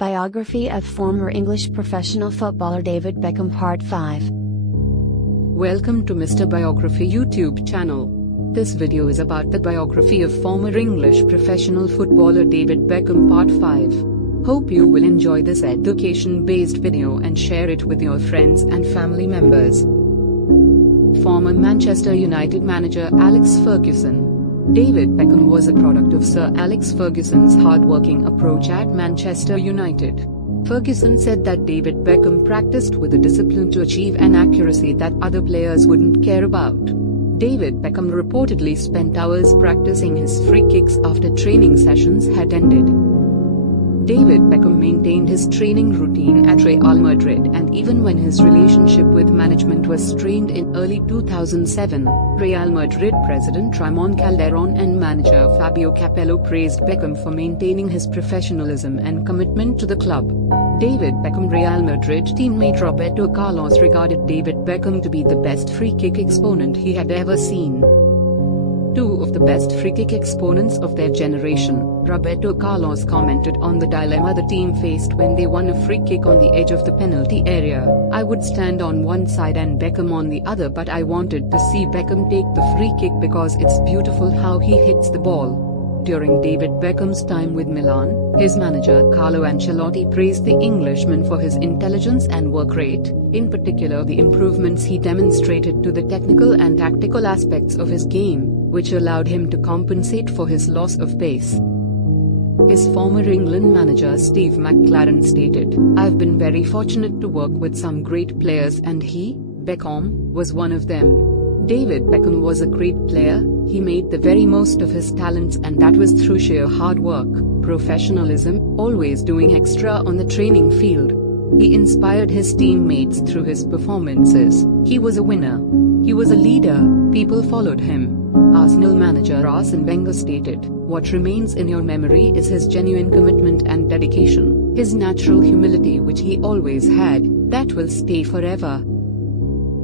Biography of former English professional footballer David Beckham Part 5. Welcome to Mr. Biography YouTube channel. This video is about the biography of former English professional footballer David Beckham Part 5. Hope you will enjoy this education-based video and share it with your friends and family members. Former Manchester United manager Alex Ferguson. David Beckham was a product of Sir Alex Ferguson's hard-working approach at Manchester United. Ferguson said that David Beckham practiced with a discipline to achieve an accuracy that other players wouldn't care about. David Beckham reportedly spent hours practicing his free kicks after training sessions had ended. David Beckham maintained his training routine at Real Madrid, and even when his relationship with management was strained in early 2007, Real Madrid president Ramon Calderón and manager Fabio Capello praised Beckham for maintaining his professionalism and commitment to the club. David Beckham Real Madrid teammate Roberto Carlos regarded David Beckham to be the best free kick exponent he had ever seen. Two of the best free-kick exponents of their generation, Roberto Carlos commented on the dilemma the team faced when they won a free kick on the edge of the penalty area. "I would stand on one side and Beckham on the other, but I wanted to see Beckham take the free kick because it's beautiful how he hits the ball." During David Beckham's time with Milan, his manager Carlo Ancelotti praised the Englishman for his intelligence and work rate, in particular the improvements he demonstrated to the technical and tactical aspects of his game, which allowed him to compensate for his loss of pace. His former England manager Steve McClaren stated, "I've been very fortunate to work with some great players and he, Beckham, was one of them." David Beckham was a great player. He made the very most of his talents, and that was through sheer hard work, professionalism, always doing extra on the training field. He inspired his teammates through his performances. He was a winner. He was a leader. People followed him. Arsenal manager Arsene Wenger stated, "What remains in your memory is his genuine commitment and dedication, his natural humility which he always had, that will stay forever."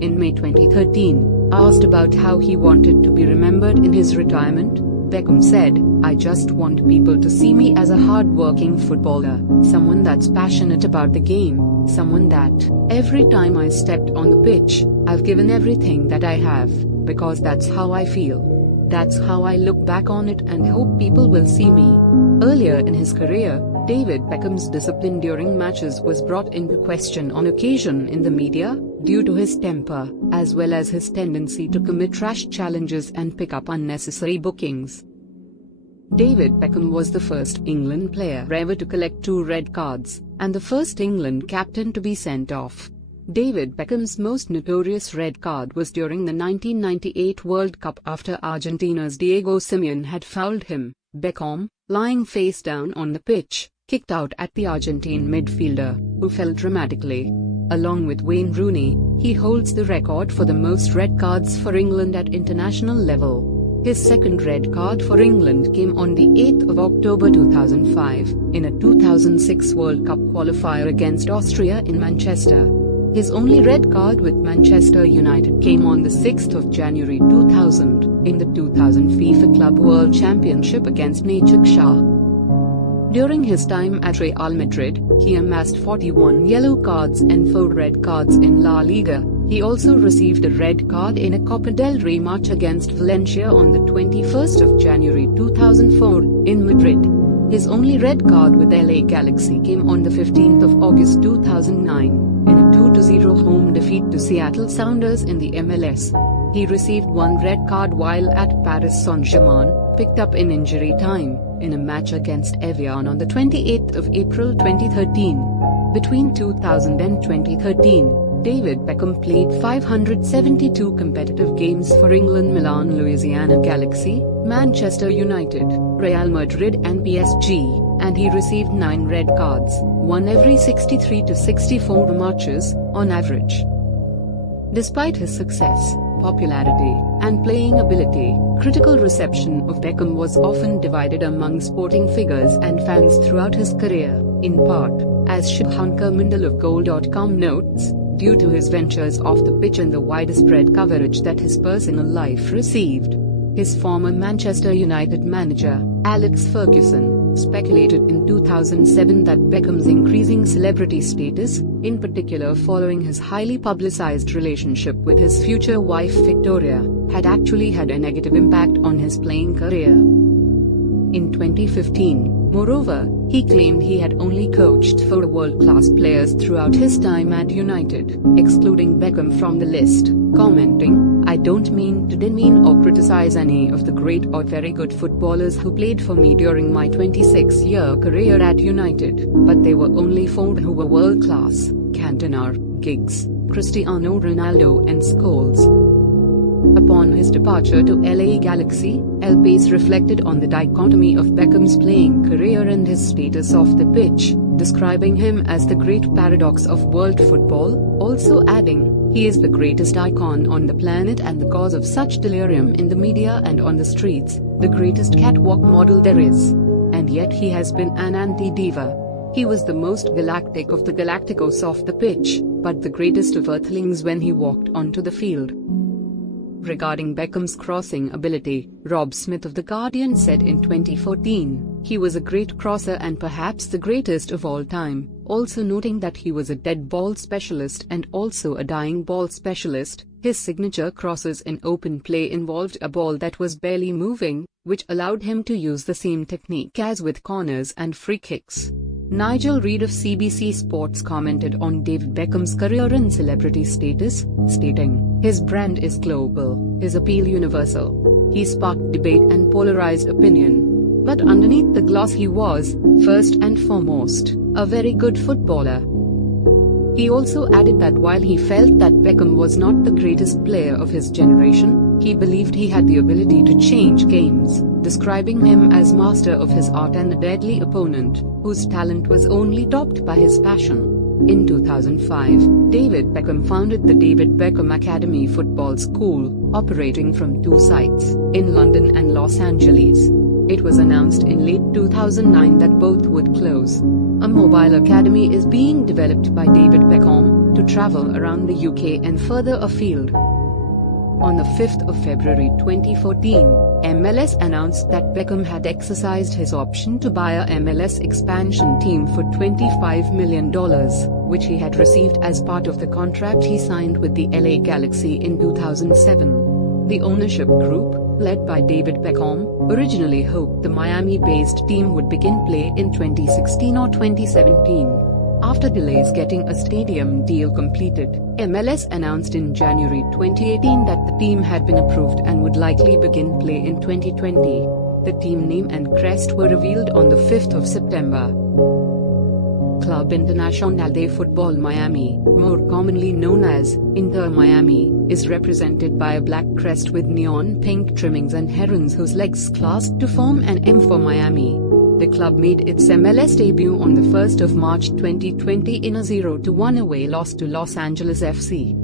In May 2013, asked about how he wanted to be remembered in his retirement, Beckham said, "I just want people to see me as a hard-working footballer, someone that's passionate about the game, someone that, every time I stepped on the pitch, I've given everything that I have, because that's how I feel. That's how I look back on it and hope people will see me." Earlier in his career, David Beckham's discipline during matches was brought into question on occasion in the media, due to his temper, as well as his tendency to commit rash challenges and pick up unnecessary bookings. David Beckham was the first England player ever to collect 2 red cards, and the first England captain to be sent off. David Beckham's most notorious red card was during the 1998 World Cup after Argentina's Diego Simeone had fouled him. Beckham, lying face down on the pitch, kicked out at the Argentine midfielder, who fell dramatically. Along with Wayne Rooney, he holds the record for the most red cards for England at international level. His second red card for England came on the 8th of October 2005, in a 2006 World Cup qualifier against Austria in Manchester. His only red card with Manchester United came on the 6th of January 2000, in the 2000 FIFA Club World Championship against Nachuk Shah. During his time at Real Madrid, he amassed 41 yellow cards and 4 red cards in La Liga. He also received a red card in a Copa del Rey match against Valencia on the 21st of January 2004, in Madrid. His only red card with LA Galaxy came on the 15th of August 2009, in a 2-0 home defeat to Seattle Sounders in the MLS. He received 1 red card while at Paris Saint-Germain, picked up in injury time, in a match against Evian on the 28th of April 2013. Between 2000 and 2013, David Beckham played 572 competitive games for England, Milan, Louisiana Galaxy, Manchester United, Real Madrid and PSG, and he received 9 red cards, one every 63 to 64 matches, on average. Despite his success, popularity, and playing ability, critical reception of Beckham was often divided among sporting figures and fans throughout his career, in part, as Shubhankar Mandal of Goal.com notes, due to his ventures off the pitch and the widespread coverage that his personal life received. His former Manchester United manager, Alex Ferguson, speculated in 2007 that Beckham's increasing celebrity status, in particular following his highly publicized relationship with his future wife Victoria, had actually had a negative impact on his playing career. In 2015, moreover, he claimed he had only coached for world-class players throughout his time at United, excluding Beckham from the list, commenting, "I don't mean to demean or criticize any of the great or very good footballers who played for me during my 26-year career at United, but there were only 4 who were world-class: Cantona, Giggs, Cristiano Ronaldo and Scholes." Upon his departure to LA Galaxy, El Pace reflected on the dichotomy of Beckham's playing career and his status off the pitch, describing him as the great paradox of world football, also adding, "He is the greatest icon on the planet and the cause of such delirium in the media and on the streets, the greatest catwalk model there is. And yet he has been an anti-diva. He was the most galactic of the Galacticos off the pitch, but the greatest of earthlings when he walked onto the field." Regarding Beckham's crossing ability, Rob Smith of The Guardian said in 2014, "He was a great crosser and perhaps the greatest of all time," also noting that he was a dead ball specialist and also a dying ball specialist. His signature crosses in open play involved a ball that was barely moving, which allowed him to use the same technique as with corners and free kicks. Nigel Reid of CBC Sports commented on David Beckham's career and celebrity status, stating, "His brand is global, his appeal universal. He sparked debate and polarized opinion. But underneath the gloss he was, first and foremost, a very good footballer." He also added that while he felt that Beckham was not the greatest player of his generation, he believed he had the ability to change games, describing him as master of his art and a deadly opponent, whose talent was only topped by his passion. In 2005, David Beckham founded the David Beckham Academy Football School, operating from 2 sites, in London and Los Angeles. It was announced in late 2009 that both would close. A mobile academy is being developed by David Beckham to travel around the UK and further afield. On the 5th of February 2014, MLS announced that Beckham had exercised his option to buy a MLS expansion team for $25 million, which he had received as part of the contract he signed with the LA Galaxy in 2007. The ownership group, led by David Beckham, originally hoped the Miami-based team would begin play in 2016 or 2017. After delays getting a stadium deal completed, MLS announced in January 2018 that the team had been approved and would likely begin play in 2020. The team name and crest were revealed on the 5th of September. Club Internacional de Football Miami, more commonly known as Inter Miami, is represented by a black crest with neon pink trimmings and herons whose legs clasped to form an M for Miami. The club made its MLS debut on the 1st of March 2020 in a 0-1 away loss to Los Angeles FC.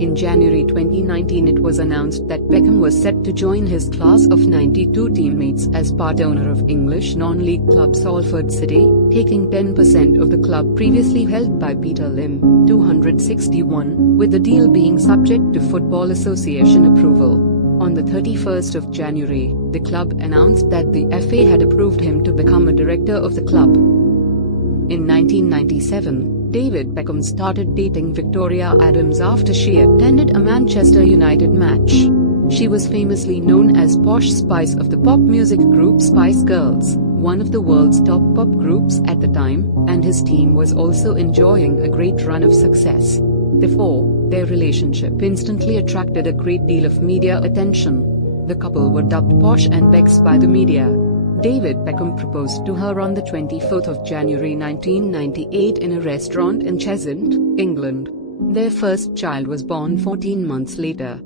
In January 2019 it was announced that Beckham was set to join his class of 92 teammates as part owner of English non-league club Salford City, taking 10% of the club previously held by Peter Lim, 261, with the deal being subject to Football Association approval. On the 31st of January, the club announced that the FA had approved him to become a director of the club. In 1997, David Beckham started dating Victoria Adams after she attended a Manchester United match. She was famously known as Posh Spice of the pop music group Spice Girls, one of the world's top pop groups at the time, and his team was also enjoying a great run of success. Therefore, their relationship instantly attracted a great deal of media attention. The couple were dubbed Posh and Becks by the media. David Beckham proposed to her on the 24th of January 1998 in a restaurant in Cheshunt, England. Their first child was born 14 months later.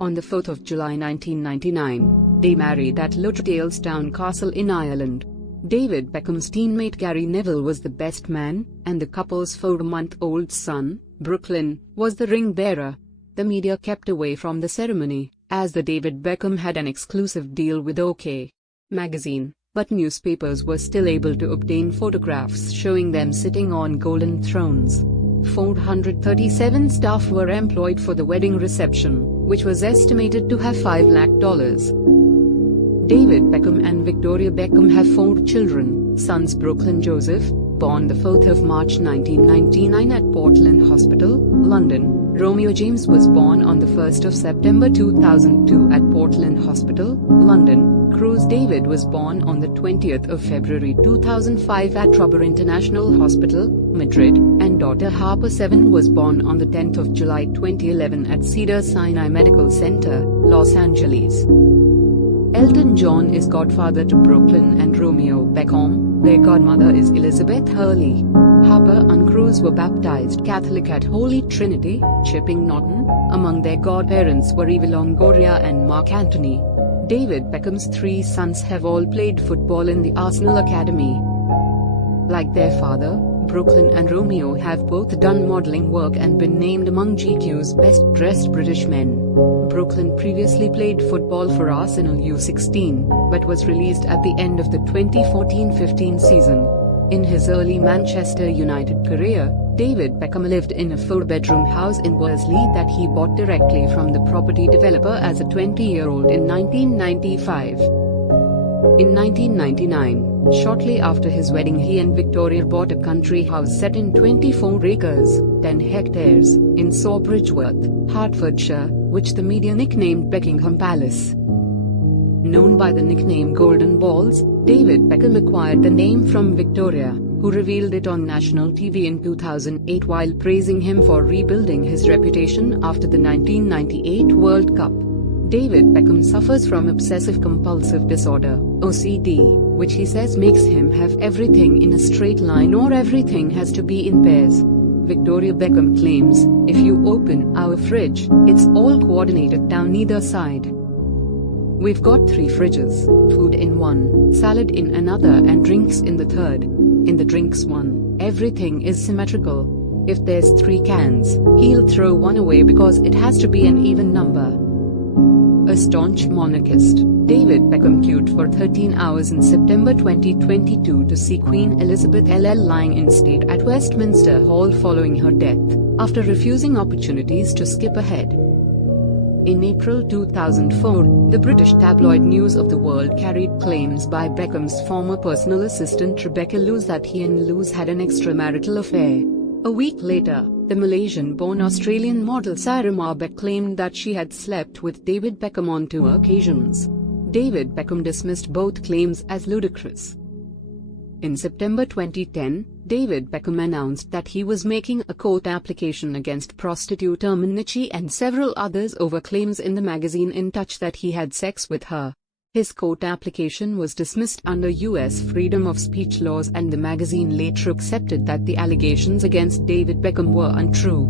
On the 4th of July 1999, they married at Lochtailstown Castle in Ireland. David Beckham's teammate Gary Neville was the best man, and the couple's 4-month-old son, Brooklyn, was the ring bearer. The media kept away from the ceremony, as the David Beckham had an exclusive deal with OK magazine, but newspapers were still able to obtain photographs showing them sitting on golden thrones. 437 staff were employed for the wedding reception, which was estimated to have $5 lakh. David Beckham and Victoria Beckham have 4 children: sons Brooklyn Joseph, born the 4th of March 1999 at Portland Hospital, London. Romeo James was born on the 1st of September 2002 at Portland Hospital, London. Cruz David was born on the 20th of February 2005 at Robert International Hospital, Madrid, and daughter Harper 7 was born on the 10th of July 2011 at Cedars-Sinai Medical Center, Los Angeles. Elton John is godfather to Brooklyn and Romeo Beckham. Their godmother is Elizabeth Hurley. Harper and Cruz were baptized Catholic at Holy Trinity, Chipping Norton. Among their godparents were Eva Longoria and Mark Anthony. David Beckham's 3 sons have all played football in the Arsenal Academy. Like their father, Brooklyn and Romeo have both done modeling work and been named among GQ's Best Dressed British Men. Brooklyn previously played football for Arsenal U16, but was released at the end of the 2014-15 season. In his early Manchester United career, David Beckham lived in a 4-bedroom house in Worsley that he bought directly from the property developer as a 20-year-old in 1995. In 1999, shortly after his wedding, he and Victoria bought a country house set in 24 acres, 10 hectares, in Sawbridgeworth, Hertfordshire, which the media nicknamed Beckingham Palace. Known by the nickname Golden Balls, David Beckham acquired the name from Victoria, who revealed it on national TV in 2008 while praising him for rebuilding his reputation after the 1998 World Cup. David Beckham suffers from obsessive-compulsive disorder, OCD, which he says makes him have everything in a straight line or everything has to be in pairs. Victoria Beckham claims, "If you open our fridge, it's all coordinated down either side. We've got 3 fridges, food in one, salad in another and drinks in the third. In the drinks one, everything is symmetrical. If there's 3 cans, he'll throw one away because it has to be an even number." A staunch monarchist, David Beckham queued for 13 hours in September 2022 to see Queen Elizabeth LL lying in state at Westminster Hall following her death, after refusing opportunities to skip ahead. In April 2004, the British tabloid News of the World carried claims by Beckham's former personal assistant Rebecca Luz that he and Luz had an extramarital affair. A week later, the Malaysian-born Australian model Sarah Marbeck claimed that she had slept with David Beckham on 2 occasions. David Beckham dismissed both claims as ludicrous. In September 2010, David Beckham announced that he was making a court application against prostitute Nichi and several others over claims in the magazine In Touch that he had sex with her. His court application was dismissed under U.S. freedom of speech laws, and the magazine later accepted that the allegations against David Beckham were untrue.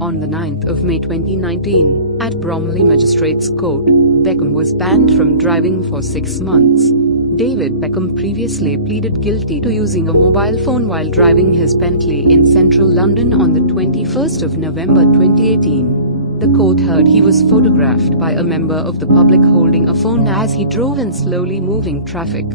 On the 9th of May 2019, at Bromley Magistrates Court, Beckham was banned from driving for 6 months. David Beckham previously pleaded guilty to using a mobile phone while driving his Bentley in central London on the 21st of November 2018. The court heard he was photographed by a member of the public holding a phone as he drove in slowly moving traffic.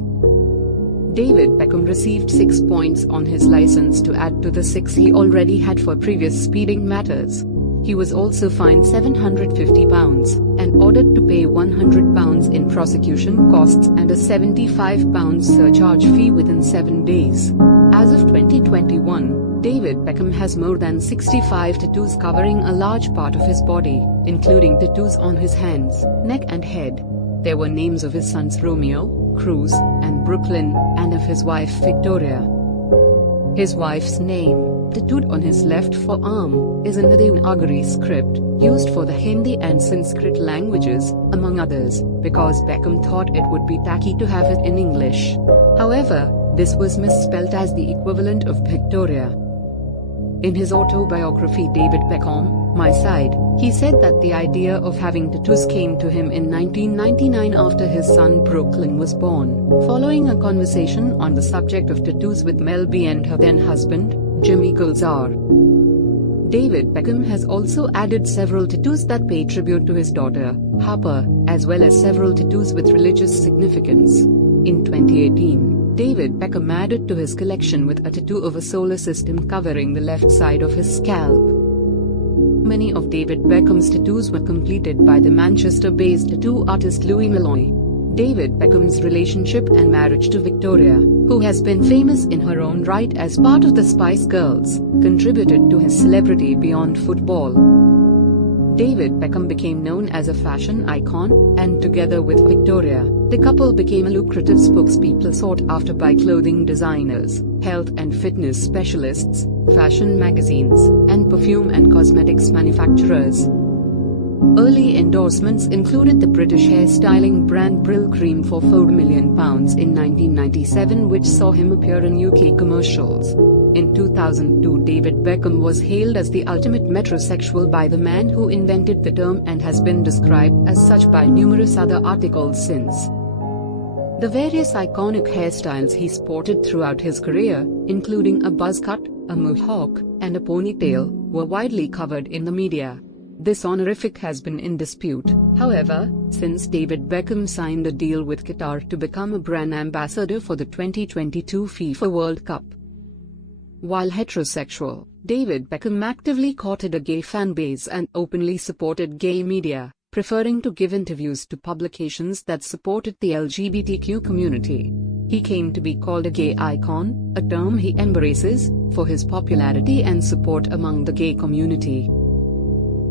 David Beckham received 6 points on his license to add to the 6 he already had for previous speeding matters. He was also fined £750 and ordered to pay £100 in prosecution costs and a £75 surcharge fee within 7 days. As of 2021, David Beckham has more than 65 tattoos covering a large part of his body, including tattoos on his hands, neck and head. There were names of his sons Romeo, Cruz, and Brooklyn, and of his wife Victoria. His wife's name, tattooed on his left forearm, is in the Devanagari script, used for the Hindi and Sanskrit languages, among others, because Beckham thought it would be tacky to have it in English. However, this was misspelt as the equivalent of Victoria. In his autobiography David Beckham, My Side, he said that the idea of having tattoos came to him in 1999 after his son Brooklyn was born, following a conversation on the subject of tattoos with Mel B and her then-husband, Jimmy Gulzar. David Beckham has also added several tattoos that pay tribute to his daughter, Harper, as well as several tattoos with religious significance. In 2018, David Beckham added to his collection with a tattoo of a solar system covering the left side of his scalp. Many of David Beckham's tattoos were completed by the Manchester-based tattoo artist Louis Malloy. David Beckham's relationship and marriage to Victoria, who has been famous in her own right as part of the Spice Girls, contributed to his celebrity beyond football. David Beckham became known as a fashion icon, and together with Victoria, the couple became a lucrative spokespeople sought after by clothing designers, health and fitness specialists, fashion magazines, and perfume and cosmetics manufacturers. Early endorsements included the British hairstyling brand Brylcreem for £4 million in 1997, which saw him appear in UK commercials. In 2002, David Beckham was hailed as the ultimate metrosexual by the man who invented the term and has been described as such by numerous other articles since. The various iconic hairstyles he sported throughout his career, including a buzz cut, a mohawk, and a ponytail, were widely covered in the media. This honorific has been in dispute, however, since David Beckham signed a deal with Qatar to become a brand ambassador for the 2022 FIFA World Cup. While heterosexual, David Beckham actively courted a gay fanbase and openly supported gay media, preferring to give interviews to publications that supported the LGBTQ community. He came to be called a gay icon, a term he embraces, for his popularity and support among the gay community.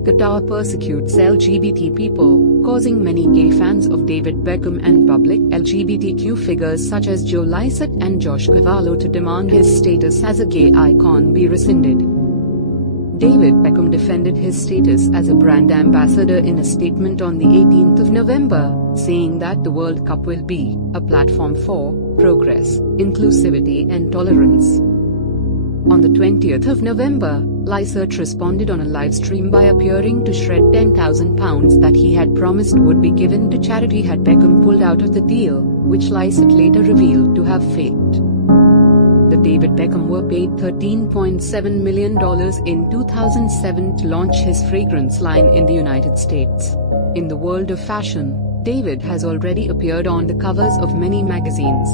Qatar persecutes LGBT people, causing many gay fans of David Beckham and public LGBTQ figures such as Joe Lycett and Josh Cavallo to demand his status as a gay icon be rescinded. David Beckham defended his status as a brand ambassador in a statement on the 18th of November, saying that the World Cup will be a platform for progress, inclusivity and tolerance. On the 20th of November, Lycett responded on a live stream by appearing to shred £10,000 that he had promised would be given to charity had Beckham pulled out of the deal, which Lycett later revealed to have faked. The David Beckham were paid $13.7 million in 2007 to launch his fragrance line in the United States. In the world of fashion, David has already appeared on the covers of many magazines.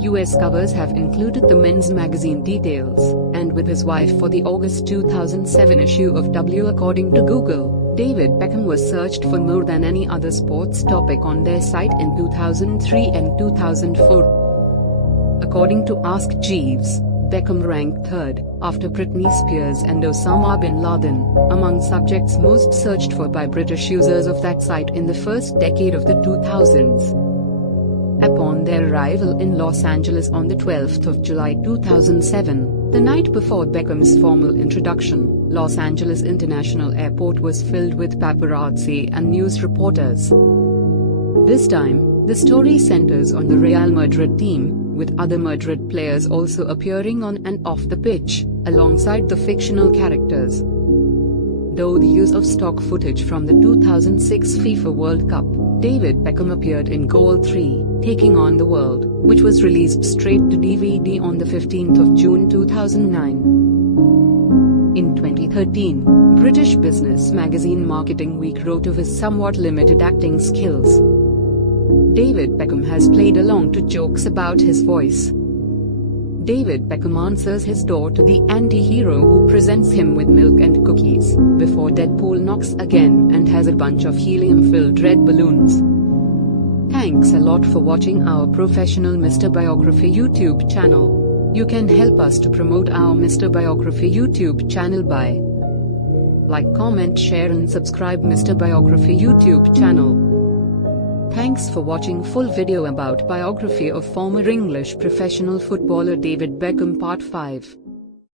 US covers have included the men's magazine Details, and with his wife for the August 2007 issue of W. According to Google, David Beckham was searched for more than any other sports topic on their site in 2003 and 2004. According to Ask Jeeves, Beckham ranked third, after Britney Spears and Osama bin Laden, among subjects most searched for by British users of that site in the first decade of the 2000s. Upon their arrival in Los Angeles on the 12th of July 2007, the night before Beckham's formal introduction, Los Angeles International Airport was filled with paparazzi and news reporters. This time, the story centers on the Real Madrid team, with other Madrid players also appearing on and off the pitch, alongside the fictional characters. Though the use of stock footage from the 2006 FIFA World Cup, David Beckham appeared in Goal 3, Taking on the World, which was released straight to DVD on the 15th of June 2009. In 2013, British business magazine Marketing Week wrote of his somewhat limited acting skills. David Beckham has played along to jokes about his voice. David Beckham answers his door to the anti-hero who presents him with milk and cookies, before Deadpool knocks again and has a bunch of helium-filled red balloons. Thanks a lot for watching our professional Mr. Biography YouTube channel. You can help us to promote our Mr. Biography YouTube channel by like, comment, share and subscribe Mr. Biography YouTube channel. Thanks for watching full video about biography of former English professional footballer David Beckham Part 5.